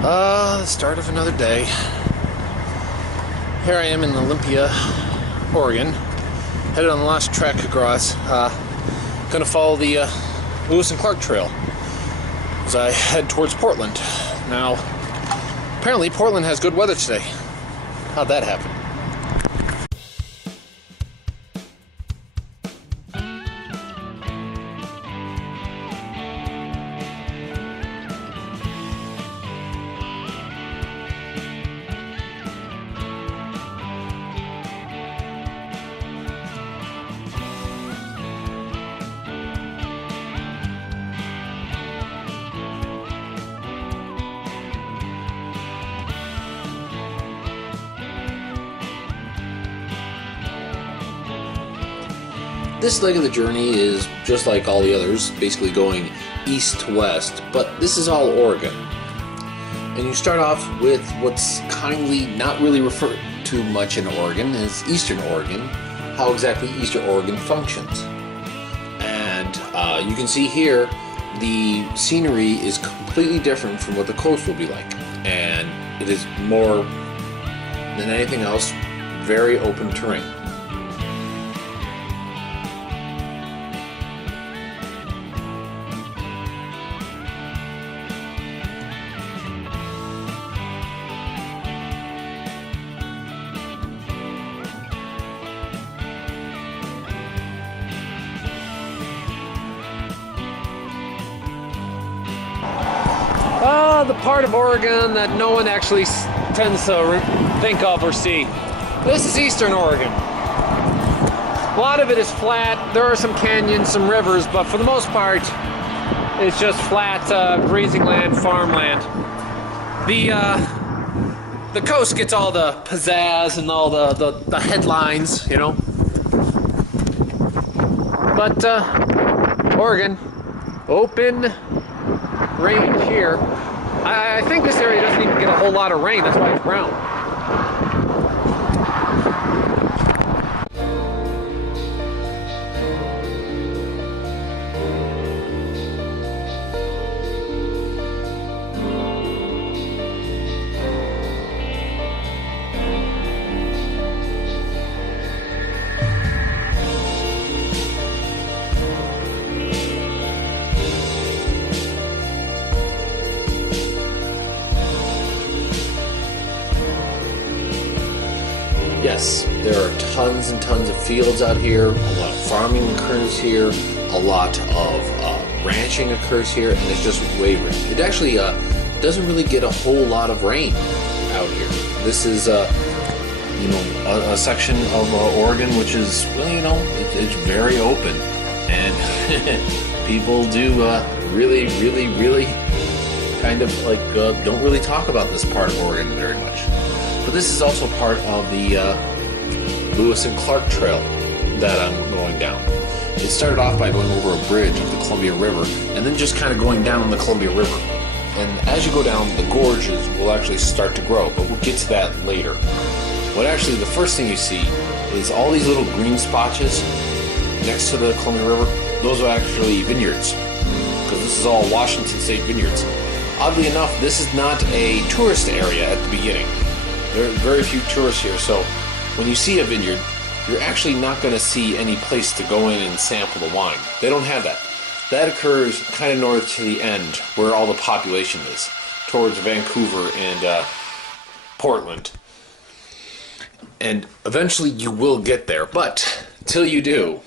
The start of another day. Here I am in Olympia, Oregon, headed on the last trek across. Gonna follow the Lewis and Clark Trail as I head towards Portland. Now, apparently Portland has good weather today. How'd that happen? This leg of the journey is just like all the others, basically going east to west, but this is all Oregon. And you start off with what's kindly not really referred to much in Oregon as Eastern Oregon, how exactly Eastern Oregon functions. And you can see here the scenery is completely different from what the coast will be like. And it is more than anything else, very open terrain. The part of Oregon that no one actually tends to think of or see. This is Eastern Oregon. A lot of it is flat. There are some canyons, some rivers, but for the most part, it's just flat grazing land, farmland. The coast gets all the pizzazz and all the headlines, you know. But Oregon, open range here. I think this area doesn't even get a whole lot of rain, that's why it's brown. Yes, there are tons and tons of fields out here, a lot of farming occurs here, a lot of ranching occurs here, and it's just wavering. It actually doesn't really get a whole lot of rain out here. This is, a section of Oregon which is, it's very open, and people do really kind of like don't really talk about this part of Oregon very much. But this is also part of the Lewis and Clark Trail that I'm going down. It started off by going over a bridge of the Columbia River and then just kind of going down the Columbia River. And as you go down, the gorges will actually start to grow, but we'll get to that later. What actually, the first thing you see is all these little green spotches next to the Columbia River. Those are actually vineyards, because this is all Washington State vineyards. Oddly enough, this is not a tourist area at the beginning. There are very few tourists here, so when you see a vineyard, you're actually not going to see any place to go in and sample the wine. They don't have that. That occurs kind of north to the end, where all the population is, towards Vancouver and Portland. And eventually you will get there, but till you do,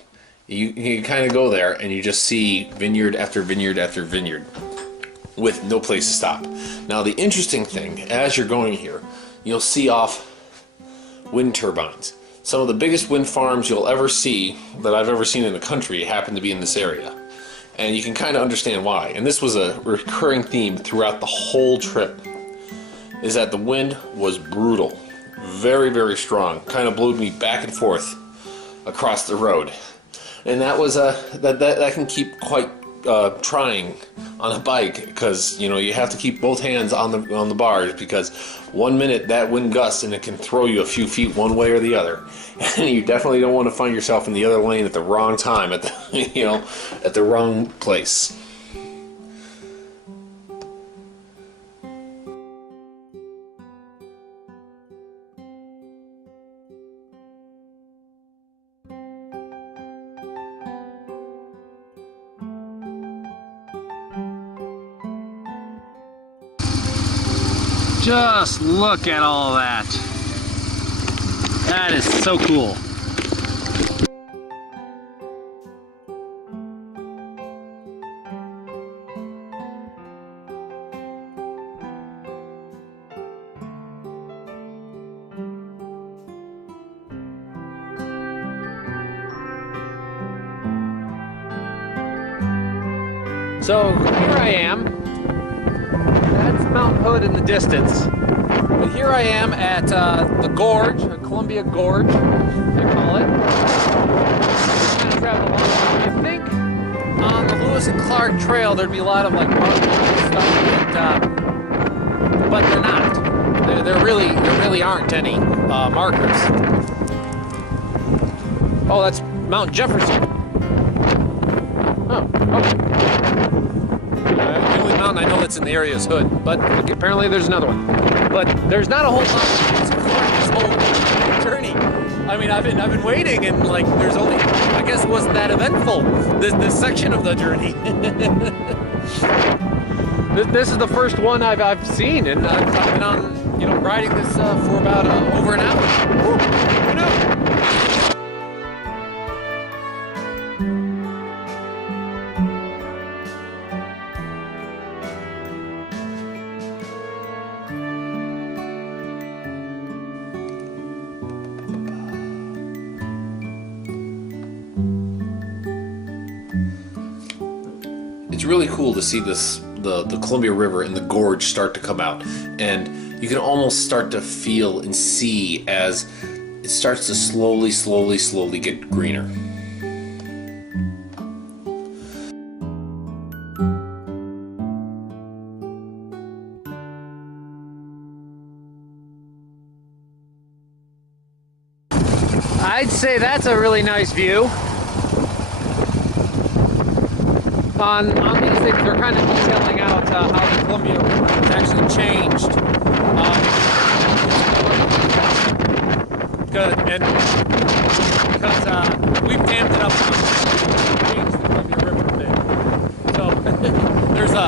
you kind of go there and you just see vineyard after vineyard after vineyard with no place to stop. Now the interesting thing, as you're going here, you'll see off wind turbines. Some of the biggest wind farms you'll ever see, that I've ever seen in the country, happen to be in this area. And you can kind of understand why. And this was a recurring theme throughout the whole trip, is that the wind was brutal. Very strong. Kind of blew me back and forth across the road. And that was that can keep quite trying on a bike, because you have to keep both hands on the bars, because 1 minute that wind gusts and it can throw you a few feet one way or the other, and you definitely don't want to find yourself in the other lane at the wrong time, at the at the wrong place. Just look at all that. That is so cool. So here I am. That's Mount Hood in the distance. But here I am at the gorge, Olympia Gorge, they call it. Kind of travel along. I think on the Lewis and Clark Trail there'd be a lot of like markers and stuff, but they're not. There really aren't any markers. Oh, that's Mount Jefferson. Oh, okay. The only mountain I know that's in the area is Hood, but apparently there's another one. But there's not a whole lot this whole journey. I mean, I've been waiting, and like, there's only, I guess it wasn't that eventful, this section of the journey. This is the first one I've seen, and I've been on, you know, riding this for about over an hour. Woo, who knew? It's really cool to see the Columbia River and the gorge start to come out, and you can almost start to feel and see as it starts to slowly get greener. I'd say that's a really nice view. On these things, they're kind of detailing out how the Columbia River has actually changed. Because we've dammed it up and changed the Columbia River a bit. So there's a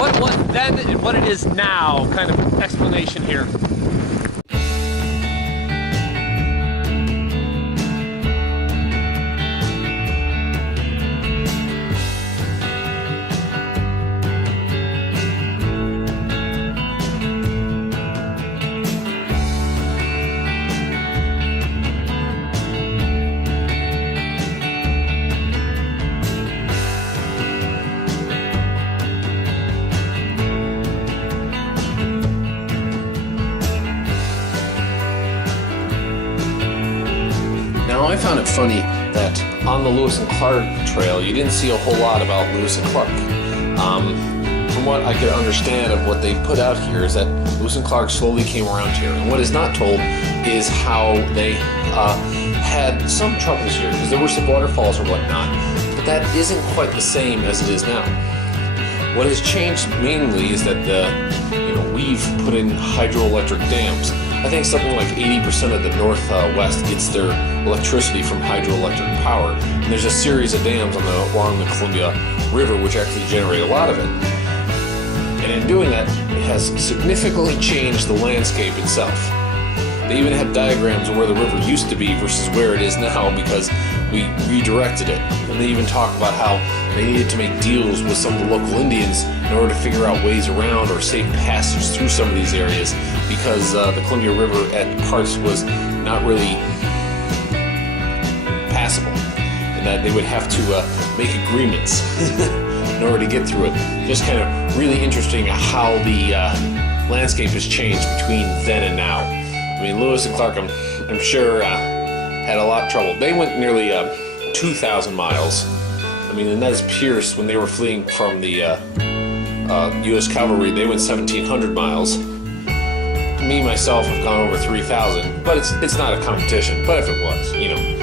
what was then and what it is now kind of explanation here. Now, I found it funny that on the Lewis and Clark Trail, you didn't see a whole lot about Lewis and Clark. From what I could understand of what they put out here is that Lewis and Clark slowly came around here. And what is not told is how they had some troubles here, because there were some waterfalls or whatnot, but that isn't quite the same as it is now. What has changed mainly is that we've put in hydroelectric dams. I think something like 80% of the Northwest gets their electricity from hydroelectric power, and there's a series of dams along the Columbia River which actually generate a lot of it. And in doing that, it has significantly changed the landscape itself. They even have diagrams of where the river used to be versus where it is now because we redirected it. And they even talk about how they needed to make deals with some of the local Indians in order to figure out ways around or safe passage through some of these areas, because the Columbia River at parts was not really passable, and that they would have to make agreements in order to get through it. Just kind of really interesting how the landscape has changed between then and now. I mean, Lewis and Clark, I'm sure, had a lot of trouble. They went nearly 2,000 miles. I mean, and that's Pierce, when they were fleeing from the U.S. Cavalry, they went 1,700 miles. Me, myself, have gone over 3,000, but it's not a competition. But if it was, you know.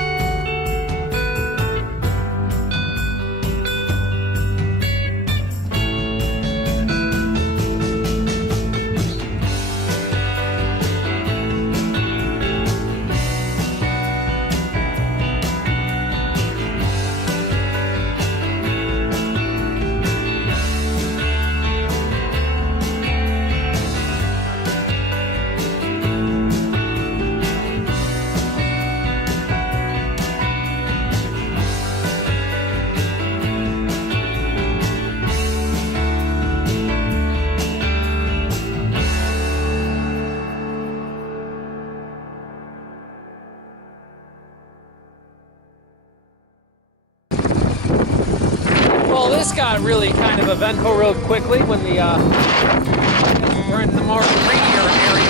this got really kind of eventful real quickly when we're in the more rainier area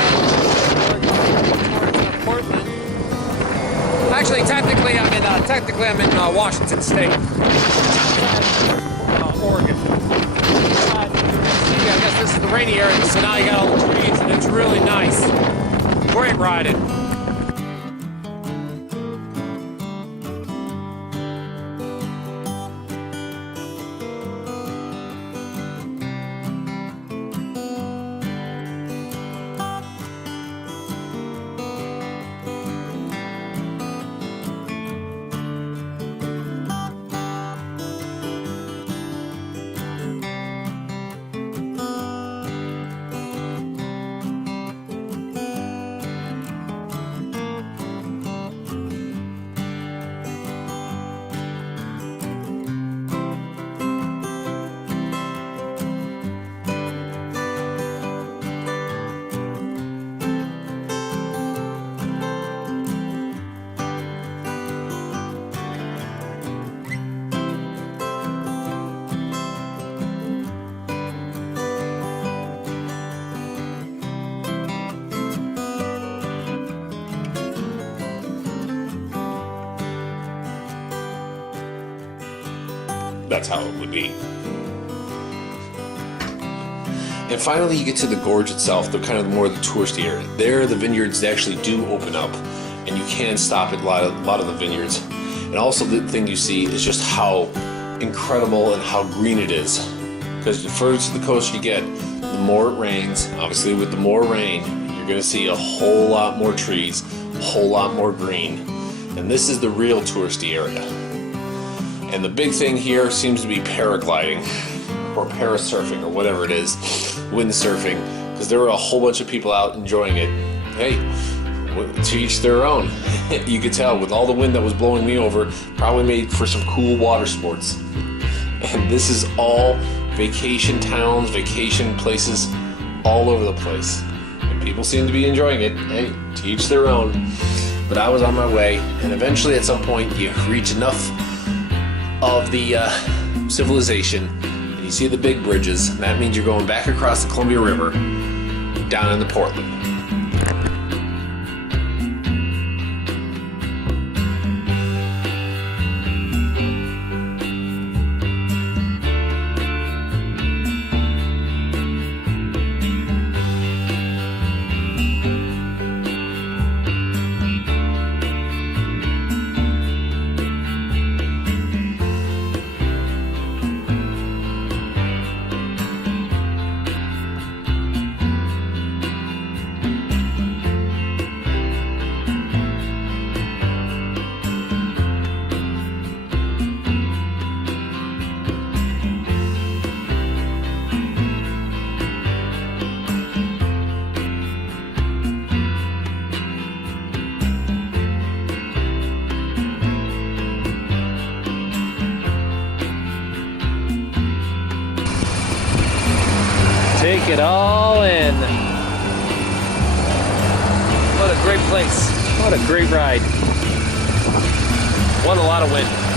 towards Portland. Actually, technically, I'm in Washington State, Oregon. But see, I guess this is the rainy area, so now you got all the trees, and it's really nice. Great riding. That's how it would be. And finally, you get to the gorge itself, the kind of more the touristy area. There, the vineyards actually do open up, and you can stop at a lot of the vineyards. And also, the thing you see is just how incredible and how green it is. Because the further to the coast you get, the more it rains. Obviously, with the more rain, you're going to see a whole lot more trees, a whole lot more green. And this is the real touristy area. And the big thing here seems to be paragliding or parasurfing or whatever it is, windsurfing, because there were a whole bunch of people out enjoying it. Hey, to each their own. You could tell with all the wind that was blowing me over, probably made for some cool water sports. And this is all vacation towns, vacation places all over the place. And people seem to be enjoying it. Hey, to each their own. But I was on my way, and eventually at some point you reach enough of the civilization, and you see the big bridges, and that means you're going back across the Columbia River down into Portland. Take it all in. What a great place. What a great ride. What a lot of wind.